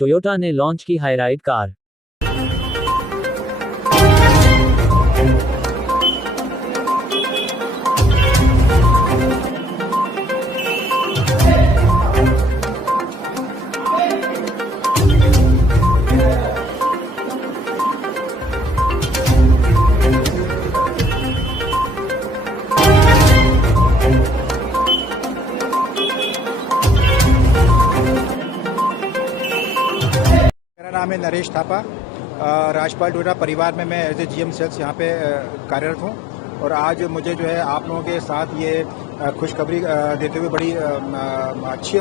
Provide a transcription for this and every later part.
Toyota ने launch की हाइराइड car. मेरा नाम है नरेश थापा। राजपाल टोयोटा परिवार में मैं एज ए जीएम सेल्स यहाँ पे कार्यरत हूँ और आज मुझे जो है आप लोगों के साथ ये खुशखबरी देते हुए बड़ी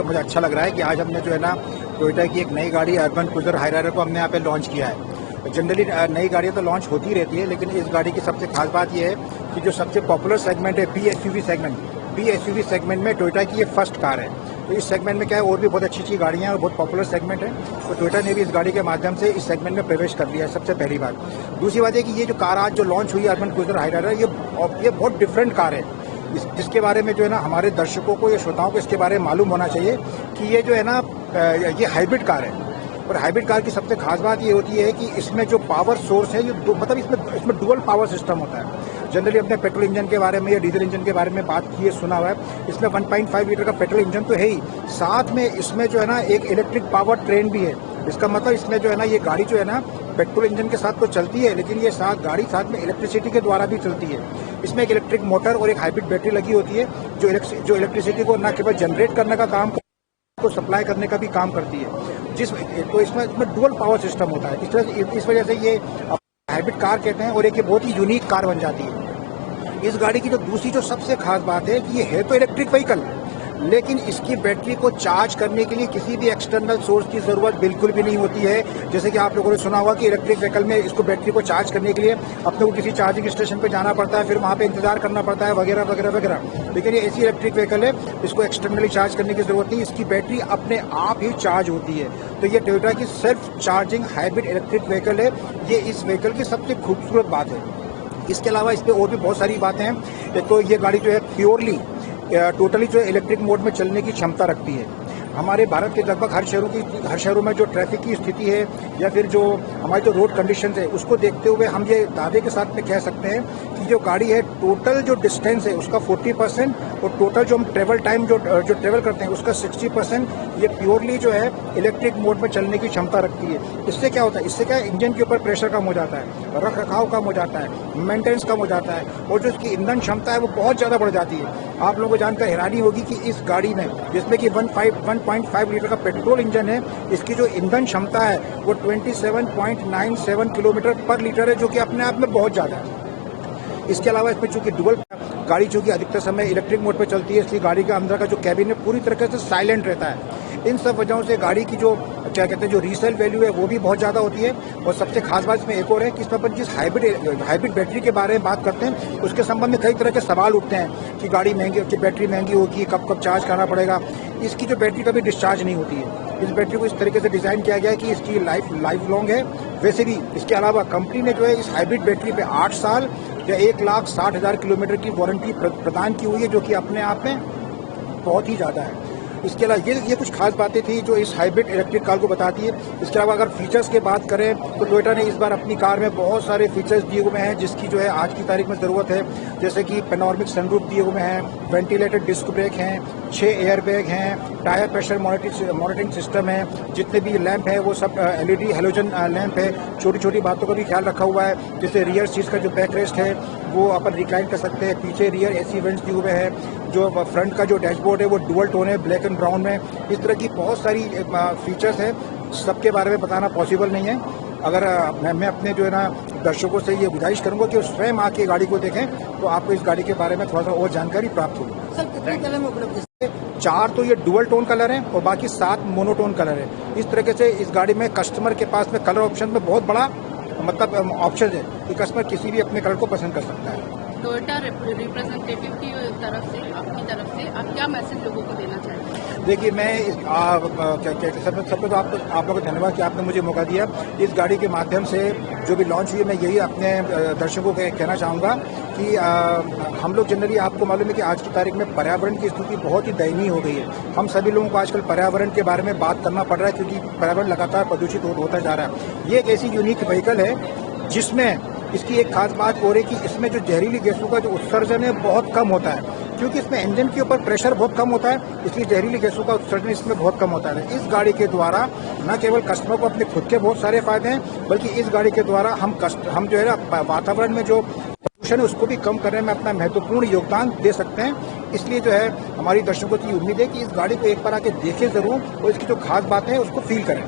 मुझे अच्छा लग रहा है कि आज हमने जो है ना टोयोटा की एक नई गाड़ी अर्बन क्रूजर हाइराइडर को हमने यहाँ पे लॉन्च किया है। जनरली नई गाड़ियाँ तो लॉन्च होती रहती है, लेकिन इस गाड़ी की सबसे खास बात यह है कि जो सबसे पॉपुलर सेगमेंट है बी एसयूवी सेगमेंट में टोयोटा की ये फर्स्ट कार है। तो इस सेगमेंट में क्या है, और भी बहुत अच्छी गाड़ियाँ हैं और बहुत पॉपुलर सेगमेंट है, तो टोयोटा ने भी इस गाड़ी के माध्यम से इस सेगमेंट में प्रवेश कर लिया है। सबसे पहली बात। दूसरी बात है कि ये जो कार आज जो लॉन्च हुई है अर्बन क्रूजर हाइराइडर, ये बहुत डिफरेंट कार है। जिसके बारे में जो है ना हमारे दर्शकों को या श्रोताओं को इसके बारे में मालूम होना चाहिए कि ये जो है ना ये हाइब्रिड कार है। और हाइब्रिड कार की सबसे खास बात ये होती है कि इसमें जो पावर सोर्स है, ये मतलब इसमें डुअल पावर सिस्टम होता है। जनरली अपने पेट्रोल इंजन के बारे में या डीजल इंजन के बारे में बात की है, सुना हुआ है। इसमें 1.5 लीटर का पेट्रोल इंजन तो है ही, साथ में इसमें जो है ना एक इलेक्ट्रिक पावर ट्रेन भी है। इसका मतलब इसमें जो है ना ये गाड़ी जो है ना पेट्रोल इंजन के साथ तो चलती है, लेकिन ये गाड़ी साथ में इलेक्ट्रिसिटी के द्वारा भी चलती है। इसमें एक इलेक्ट्रिक मोटर और एक हाइब्रिड बैटरी लगी होती है जो इलेक्ट्रिसिटी को न केवल जनरेट करने का काम को सप्लाई करने का भी काम करती है। तो इसमें डुअल पावर सिस्टम होता है। इस वजह से ये हाइब्रिड कार कहते हैं और एक बहुत ही यूनिक कार बन जाती है। इस गाड़ी की जो दूसरी जो सबसे खास बात है कि ये है तो इलेक्ट्रिक व्हीकल, लेकिन इसकी बैटरी को चार्ज करने के लिए किसी भी एक्सटर्नल सोर्स की जरूरत बिल्कुल भी नहीं होती है। जैसे कि आप लोगों ने सुना होगा कि इलेक्ट्रिक व्हीकल में इसको बैटरी को चार्ज करने के लिए अपने को किसी चार्जिंग स्टेशन पे जाना पड़ता है, फिर वहां पे इंतजार करना पड़ता है वगैरह वगैरह वगैरह। लेकिन ये ऐसी इलेक्ट्रिक व्हीकल है, इसको एक्सटर्नली चार्ज करने की जरूरत नहीं, इसकी बैटरी अपने आप ही चार्ज होती है। तो ये टोयोटा की self charging hybrid electric vehicle है। ये इस व्हीकल की सबसे खूबसूरत बात है। इसके अलावा इस पर और भी बहुत सारी बातें हैं। एक तो ये गाड़ी जो है प्योरली टोटली जो इलेक्ट्रिक मोड में चलने की क्षमता रखती है। हमारे भारत के लगभग हर शहरों में जो ट्रैफिक की स्थिति है या फिर जो हमारी जो रोड कंडीशंस है, उसको देखते हुए हम ये दावे के साथ में कह सकते हैं कि जो गाड़ी है टोटल जो डिस्टेंस है उसका 40% और टोटल जो हम ट्रेवल टाइम जो ट्रेवल करते हैं उसका 60% ये प्योरली जो है इलेक्ट्रिक मोड में चलने की क्षमता रखती है। इससे क्या होता है, इससे क्या इंजन के ऊपर प्रेशर कम हो जाता है, रख रखाव कम हो जाता है, मेंटेनेंस कम हो जाता है और जो इसकी ईंधन क्षमता है वो बहुत ज़्यादा बढ़ जाती है। आप लोगों को जानकर हैरानी होगी कि इस गाड़ी में जिसमें कि 1.5 लीटर का पेट्रोल इंजन है, इसकी जो ईंधन क्षमता है वो 27.97 किलोमीटर पर लीटर है, जो कि अपने आप में बहुत ज़्यादा है। इसके अलावा इसमें चूंकि डुअल गाड़ी चूंकि अधिकतर समय इलेक्ट्रिक मोड पर चलती है, इसलिए गाड़ी के अंदर का जो कैबिन है पूरी तरीके से साइलेंट रहता है। इन सब वजहों से गाड़ी की जो क्या कहते हैं जो रीसेल वैल्यू है वो भी बहुत ज़्यादा होती है। और सबसे खास बात इसमें एक और है कि इसमें अपन जिस हाइब्रिड बैटरी के बारे में बात करते हैं उसके संबंध में कई तरह के सवाल उठते हैं कि गाड़ी महंगी होगी, बैटरी महंगी होगी, कब कब चार्ज करना पड़ेगा। इसकी जो बैटरी कभी डिस्चार्ज नहीं होती है। इस बैटरी को इस तरीके से डिज़ाइन किया गया है कि इसकी लाइफ लॉन्ग है। वैसे भी इसके अलावा कंपनी ने जो है इस हाइब्रिड बैटरी पे 8 साल या 1,60,000 किलोमीटर की वारंटी प्रदान की हुई है, जो कि अपने आप में बहुत ही ज़्यादा है। इसके अलावा ये कुछ खास बातें थी जो इस हाइब्रिड इलेक्ट्रिक कार को बताती है। इसके अलावा अगर फीचर्स की बात करें तो टोयोटा ने इस बार अपनी कार में बहुत सारे फीचर्स दिए हुए हैं जिसकी जो है आज की तारीख में ज़रूरत है। जैसे कि पैनोरामिक सनरूफ दिए हुए हैं, वेंटिलेटेड डिस्क ब्रेक हैं, 6 एयर बैग हैं, टायर प्रेशर मॉनिटरिंग सिस्टम है, जितने भी लैंप है वो सब LED हेलोजन लैंप है। छोटी छोटी बातों का भी ख्याल रखा हुआ है, जैसे रियर सीट का जो बैक रेस्ट है वो अपन रिक्लाइन कर सकते हैं। पीछे रियर AC वेंट्स दिए हुए हैं। जो फ्रंट का जो डैशबोर्ड है वो डुअल टोन है, ब्लैक एंड ब्राउन में। इस तरह की बहुत सारी फीचर्स हैं, सबके बारे में बताना पॉसिबल नहीं है। अगर मैं अपने जो है ना दर्शकों से ये गुजारिश करूंगा कि वो स्वयं आके गाड़ी को देखें तो आपको इस गाड़ी के बारे में थोड़ा सा और जानकारी प्राप्त होगी। सर कितने कलर में उपलब्ध है? 4 तो ये डुअल टोन कलर है और बाकी 7 मोनोटोन कलर है। इस तरीके से इस गाड़ी में कस्टमर के पास में कलर ऑप्शन में बहुत बड़ा मतलब ऑप्शन है कि कस्टमर किसी भी अपने कलर को पसंद कर सकता है। टोयोटा रिप्रेजेंटेटिव की तरफ से, आपकी तरफ से आप क्या मैसेज लोगों को देना चाहेंगे? देखिए, मैं सबसे तो आप लोगों को धन्यवाद कि आपने मुझे मौका दिया। इस गाड़ी के माध्यम से जो भी लॉन्च हुई है, मैं यही अपने दर्शकों को कहना चाहूँगा कि हम लोग जनरली, आपको मालूम है कि आज की तारीख में पर्यावरण की स्थिति बहुत ही दयनीय हो गई है। हम सभी लोगों को आजकल पर्यावरण के बारे में बात करना पड़ रहा है, क्योंकि पर्यावरण लगातार प्रदूषित होता जा रहा है। ये एक ऐसी यूनिक व्हीकल है जिसमें इसकी एक खास बात हो रही है कि इसमें जो जहरीली गैसों का जो उत्सर्जन है बहुत कम होता है, क्योंकि इसमें इंजन के ऊपर प्रेशर बहुत कम होता है, इसलिए जहरीली गैसों का उत्सर्जन इसमें बहुत कम होता है। इस गाड़ी के द्वारा न केवल कस्टमर को अपने खुद के बहुत सारे फायदे हैं, बल्कि इस गाड़ी के द्वारा हम जो है ना, वातावरण में जो प्रदूषण है उसको भी कम करने में अपना महत्वपूर्ण योगदान दे सकते हैं। इसलिए जो है, हमारी दर्शकों की उम्मीद है कि इस गाड़ी को एक बार आके देखें जरूर, और इसकी जो खास बातें हैं उसको फील करें।